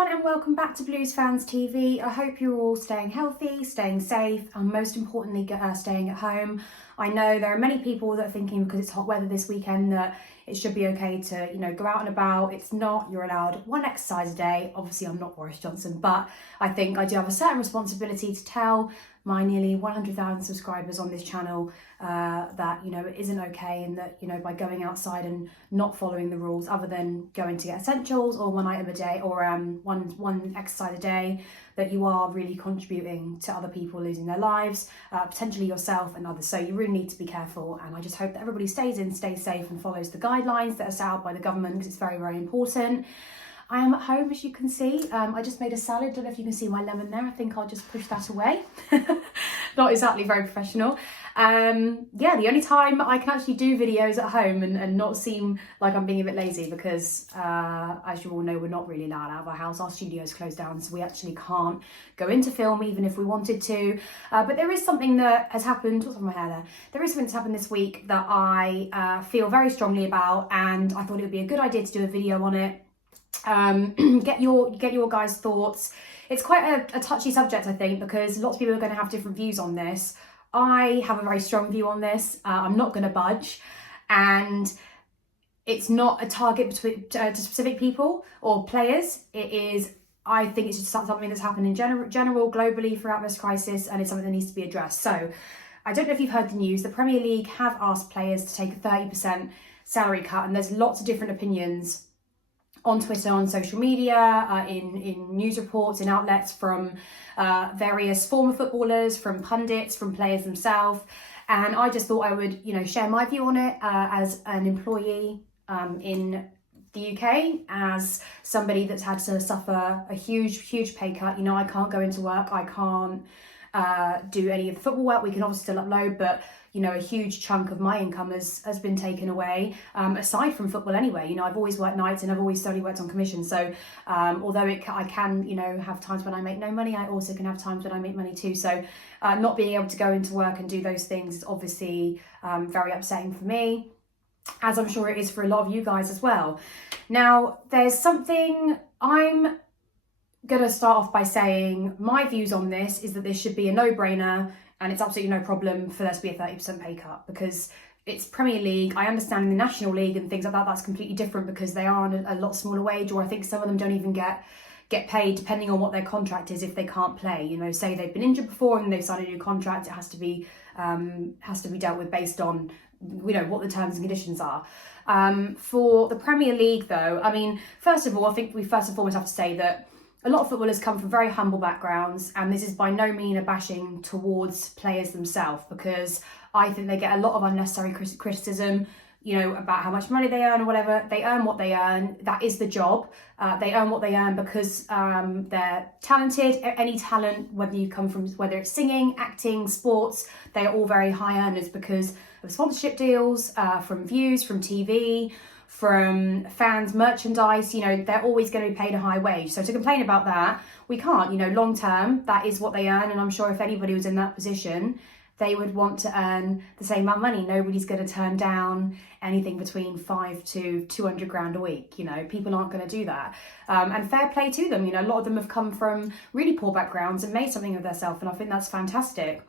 everyone and welcome back to Blues Fans TV. I hope you're all staying healthy, staying safe and most importantly staying at home. I know there are many people that are thinking because it's hot weather this weekend that it should be okay to, go out and about. It's not. You're allowed one exercise a day. Obviously I'm not Boris Johnson, but I think I do have a certain responsibility to tell my nearly 100,000 subscribers on this channel that it isn't okay, and that by going outside and not following the rules other than going to get essentials or one item a day or one exercise a day, that you are really contributing to other people losing their lives, potentially yourself and others. So you really need to be careful, and I just hope that everybody stays safe and follows the guidelines that are set out by the government, because it's very, very important. I am at home, as you can see. I just made a salad. Don't know if you can see my lemon there. I think I'll just push that away. Not exactly very professional. The only time I can actually do videos at home and not seem like I'm being a bit lazy, because as you all know, we're not really allowed out of our house. Our studio's closed down, so we actually can't go into film even if we wanted to. But there is something that has happened. What's on my hair there? There is something that's happened this week that I feel very strongly about, and I thought it would be a good idea to do a video on it. Get your guys' thoughts. It's quite a touchy subject, I think, because lots of people are going to have different views on this. I have a very strong view on this. I'm not going to budge, and it's not a target to specific people or players. It is, I think it's just something that's happened in general globally throughout this crisis, and it's something that needs to be addressed. So I don't know if you've heard the news. The Premier League have asked players to take a 30% salary cut, and there's lots of different opinions on Twitter, on social media, in news reports, in outlets from various former footballers, from pundits, from players themselves. And I just thought I would, share my view on it as an employee in the UK, as somebody that's had to suffer a huge pay cut. I can't go into work, I can't do any of the football work. We can obviously still upload, but a huge chunk of my income has been taken away, aside from football anyway. I've always worked nights and I've always solely worked on commission. So although I can, have times when I make no money, I also can have times when I make money too. So not being able to go into work and do those things is obviously very upsetting for me, as I'm sure it is for a lot of you guys as well. Now, there's something I'm going to start off by saying my views on this is that this should be a no-brainer, and it's absolutely no problem for there to be a 30% pay cut, because it's Premier League. I understand in the National League and things like that, that's completely different, because they are on a lot smaller wage, or I think some of them don't even get paid depending on what their contract is if they can't play. Say they've been injured before and they've signed a new contract, it has to be dealt with based on what the terms and conditions are. For the Premier League though, first of all, I think we first and foremost have to say that a lot of footballers come from very humble backgrounds, and this is by no means a bashing towards players themselves, because I think they get a lot of unnecessary criticism, about how much money they earn or whatever. They earn what they earn. That is the job. They earn what they earn because they're talented. Any talent, whether it's singing, acting, sports, they are all very high earners because of sponsorship deals, from views, from TV, from fans, merchandise. They're always going to be paid a high wage. So to complain about that, we can't. Long term, that is what they earn, and I'm sure if anybody was in that position, they would want to earn the same amount of money. Nobody's going to turn down anything between 5 to 200 grand a week. People aren't going to do that. And fair play to them. A lot of them have come from really poor backgrounds and made something of themselves, and I think that's fantastic.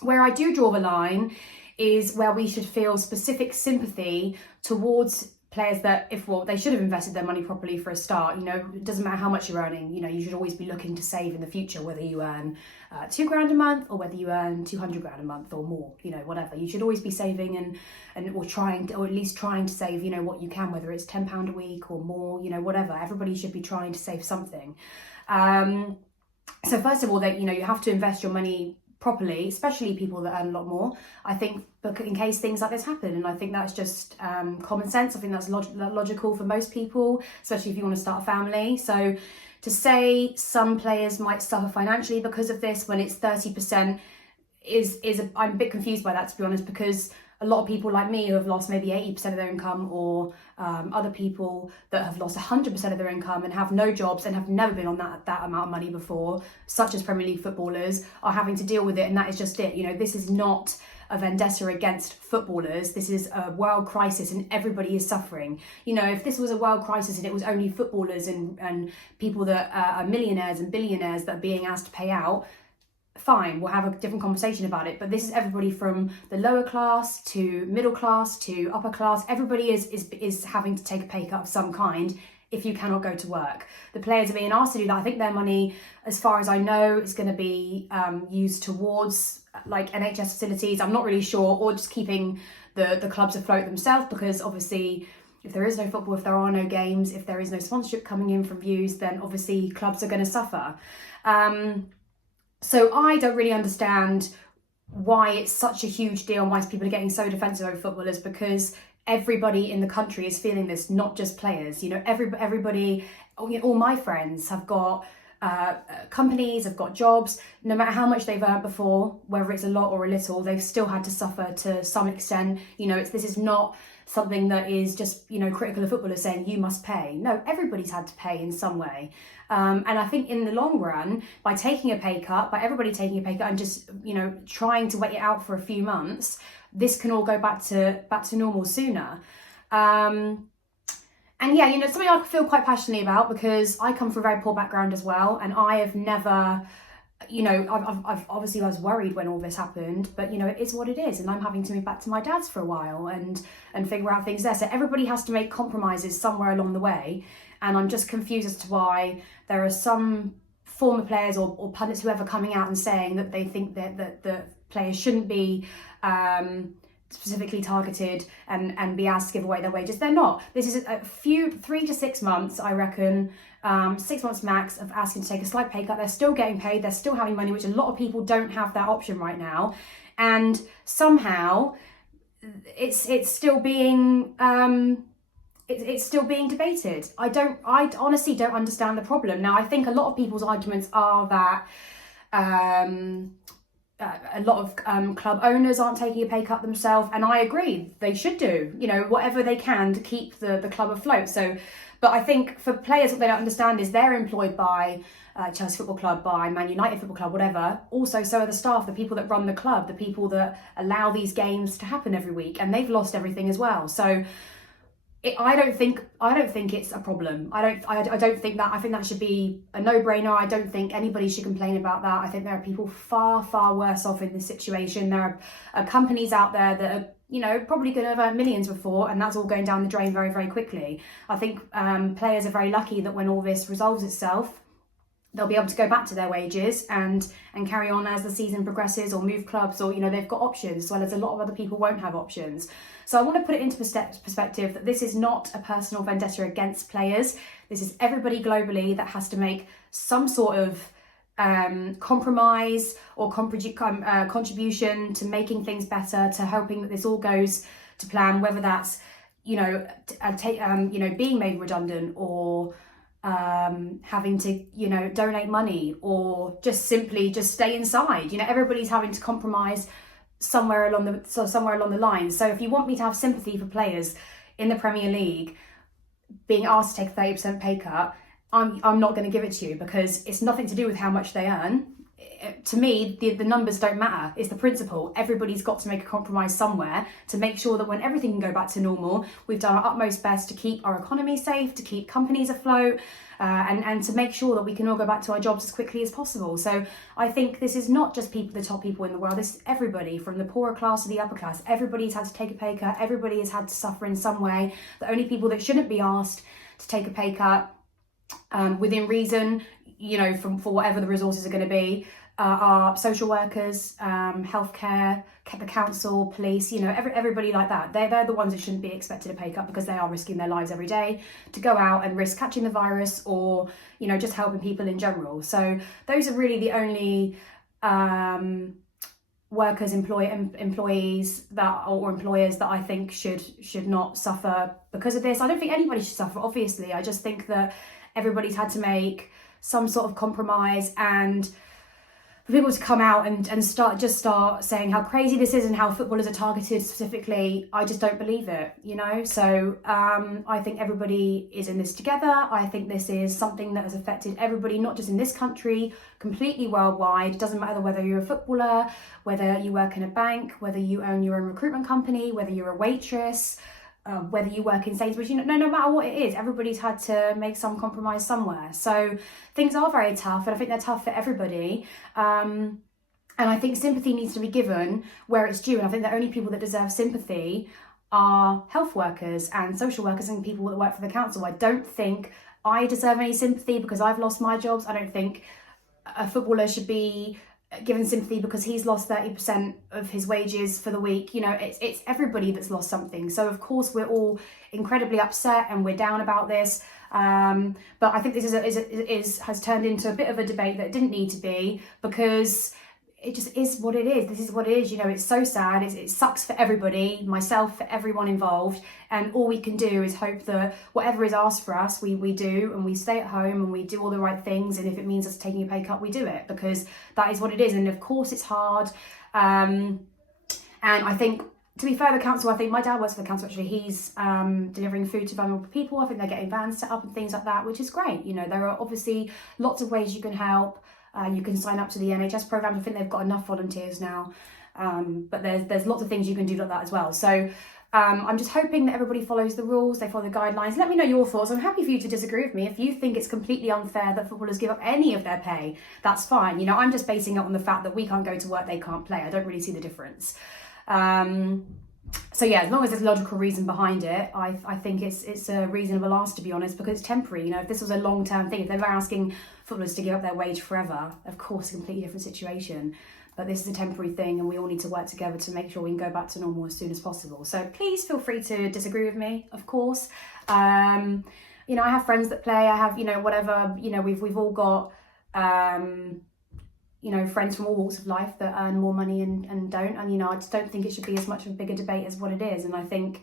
Where I do draw the line is where we should feel specific sympathy towards players that, they should have invested their money properly for a start. It doesn't matter how much you're earning. You should always be looking to save in the future, whether you earn 2 grand a month or whether you earn 200 grand a month or more, whatever. You should always be saving or at least trying to save, what you can, whether it's £10 a week or more, whatever. Everybody should be trying to save something. So first of all, that, you have to invest your money properly, especially people that earn a lot more, I think, in case things like this happen. And I think that's just common sense. I think that's logical for most people, especially if you want to start a family. So to say some players might suffer financially because of this when it's 30% I'm a bit confused by that, to be honest, because a lot of people like me who have lost maybe 80% of their income, or other people that have lost 100% of their income and have no jobs and have never been on that amount of money before, such as Premier League footballers, are having to deal with it. And that is just it. This is not a vendetta against footballers. This is a world crisis and everybody is suffering. You know, if this was a world crisis and it was only footballers and people that are millionaires and billionaires that are being asked to pay out, fine, we'll have a different conversation about it. But this is everybody from the lower class to middle class to upper class. Everybody is having to take a pay cut of some kind if you cannot go to work. The players are being asked to do that. I think their money, as far as I know, is going to be used towards like NHS facilities. I'm not really sure, or just keeping the clubs afloat themselves, because obviously if there is no football, if there are no games, if there is no sponsorship coming in from views, then obviously clubs are going to suffer. So I don't really understand why it's such a huge deal and why people are getting so defensive over footballers, because everybody in the country is feeling this, not just players. You know, everybody, all my friends have got companies, have got jobs. No matter how much they've earned before, whether it's a lot or a little, they've still had to suffer to some extent. You know, this is not something that is just, you know, critical of footballers saying you must pay. No, everybody's had to pay in some way. And I think in the long run, by taking a pay cut, by everybody taking a pay cut and just, you know, trying to wait it out for a few months, this can all go back to normal sooner. And yeah, you know, something I feel quite passionately about, because I come from a very poor background as well, and I have never, you know, I've obviously I was worried when all this happened, but you know, it is what it is, and I'm having to move back to my dad's for a while and figure out things there. So everybody has to make compromises somewhere along the way, and I'm just confused as to why there are some former players or pundits, whoever, coming out and saying that they think that the players shouldn't be specifically targeted and be asked to give away their wages. They're not. This is a few 3 to 6 months, I reckon, 6 months max, of asking to take a slight pay cut. They're still getting paid, they're still having money, which a lot of people don't have that option right now, and somehow it's still being it's still being debated. I honestly don't understand the problem. Now, I think a lot of people's arguments are that a lot of club owners aren't taking a pay cut themselves, and I agree, they should do, you know, whatever they can to keep the club afloat. So, but I think for players, what they don't understand is they're employed by Chelsea Football Club, by Man United Football Club, whatever. Also, so are the staff, the people that run the club, the people that allow these games to happen every week, and they've lost everything as well. So I don't think it's a problem. I don't think that. I think that should be a no-brainer. I don't think anybody should complain about that. I think there are people far, far worse off in this situation. There are companies out there that are, you know, probably going to have earned millions before, and that's all going down the drain very, very quickly. I think players are very lucky that when all this resolves itself, they'll be able to go back to their wages and carry on as the season progresses, or move clubs, or, you know, they've got options, as well as a lot of other people won't have options. So I want to put it into perspective that this is not a personal vendetta against players. This is everybody globally that has to make some sort of compromise or contribution to making things better, to helping that this all goes to plan, whether that's, you know, being made redundant, or having to, you know, donate money, or just simply just stay inside. You know, everybody's having to compromise somewhere along the line. So if you want me to have sympathy for players in the Premier League being asked to take a 30% pay cut, I'm not going to give it to you, because it's nothing to do with how much they earn. To me, the numbers don't matter. It's the principle. Everybody's got to make a compromise somewhere to make sure that when everything can go back to normal, we've done our utmost best to keep our economy safe, to keep companies afloat, and to make sure that we can all go back to our jobs as quickly as possible. So I think this is not just the top people in the world. This is everybody, from the poorer class to the upper class. Everybody's had to take a pay cut. Everybody has had to suffer in some way. The only people that shouldn't be asked to take a pay cut within reason, you know, for whatever the resources are going to be, are social workers, healthcare, the council, police, you know, everybody like that. They're the ones that shouldn't be expected to pay cut, because they are risking their lives every day to go out and risk catching the virus, or, you know, just helping people in general. So those are really the only workers, employees that, or employers that I think should not suffer because of this. I don't think anybody should suffer, obviously. I just think that everybody's had to make some sort of compromise, and for people to come out and start saying how crazy this is and how footballers are targeted specifically, I just don't believe it, you know. So I think everybody is in this together. I think this is something that has affected everybody, not just in this country, completely worldwide. It doesn't matter whether you're a footballer, whether you work in a bank, whether you own your own recruitment company, whether you're a waitress, whether you work in Sainsbury's, no matter what it is, everybody's had to make some compromise somewhere. So things are very tough, and I think they're tough for everybody. And I think sympathy needs to be given where it's due. And I think the only people that deserve sympathy are health workers and social workers and people that work for the council. I don't think I deserve any sympathy because I've lost my jobs. I don't think a footballer should be given sympathy because he's lost 30% of his wages for the week. You know, it's everybody that's lost something. So of course we're all incredibly upset and we're down about this. But I think this has turned into a bit of a debate that didn't need to be, because it just is what it is. This is what it is. You know, it's so sad. It sucks for everybody, myself, for everyone involved. And all we can do is hope that whatever is asked for us, we do, and we stay at home and we do all the right things. And if it means us taking a pay cut, we do it, because that is what it is. And of course it's hard. And I think, to be fair, the council, I think my dad works for the council actually, he's delivering food to vulnerable people. I think they're getting vans set up and things like that, which is great. You know, there are obviously lots of ways you can help. You can sign up to the NHS programme. I think they've got enough volunteers now, but there's lots of things you can do like that as well. So I'm just hoping that everybody follows the rules, they follow the guidelines. Let me know your thoughts. I'm happy for you to disagree with me. If you think it's completely unfair that footballers give up any of their pay, that's fine. You know, I'm just basing it on the fact that we can't go to work, they can't play. I don't really see the difference. So yeah, as long as there's a logical reason behind it, I think it's a reasonable ask, to be honest, because it's temporary. You know, if this was a long-term thing, if they were asking footballers to give up their wage forever, of course, a completely different situation. But this is a temporary thing, and we all need to work together to make sure we can go back to normal as soon as possible. So please feel free to disagree with me, of course. You know, I have friends that play. I have, you know, whatever. You know, we've all got you know, friends from all walks of life that earn more money and don't. And, you know, I just don't think it should be as much of a bigger debate as what it is. And I think,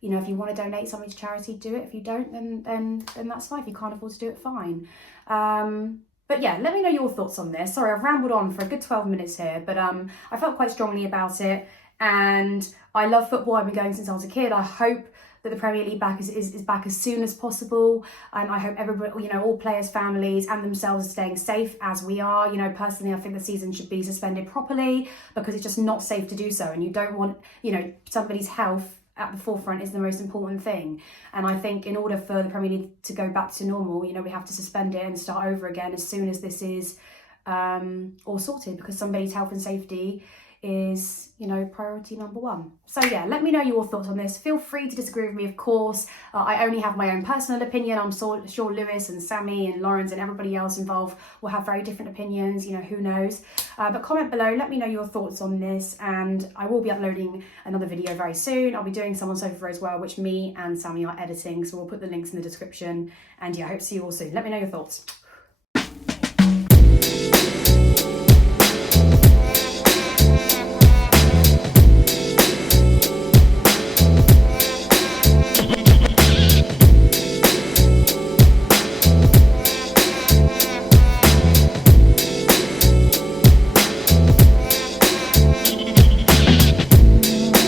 you know, if you want to donate something to charity, do it. If you don't, then that's fine. If you can't afford to do it, fine. But yeah, let me know your thoughts on this. Sorry, I've rambled on for a good 12 minutes here, but I felt quite strongly about it. And I love football. I've been going since I was a kid. I hope that the Premier League is back as soon as possible, and I hope everybody, you know, all players' families and themselves are staying safe as we are. You know, personally, I think the season should be suspended properly, because it's just not safe to do so, and you don't want, you know, somebody's health at the forefront is the most important thing. And I think in order for the Premier League to go back to normal, you know, we have to suspend it and start over again as soon as this is all sorted, because somebody's health and safety is, you know, priority number one. So yeah, let me know your thoughts on this. Feel free to disagree with me, of course. I only have my own personal opinion. I'm sure Lewis and Sammy and Lawrence and everybody else involved will have very different opinions, you know, who knows. But comment below, let me know your thoughts on this, and I will be uploading another video very soon. I'll be doing some on Sofa as well, which me and Sammy are editing, so we'll put the links in the description. And yeah, I hope to see you all soon. Let me know your thoughts.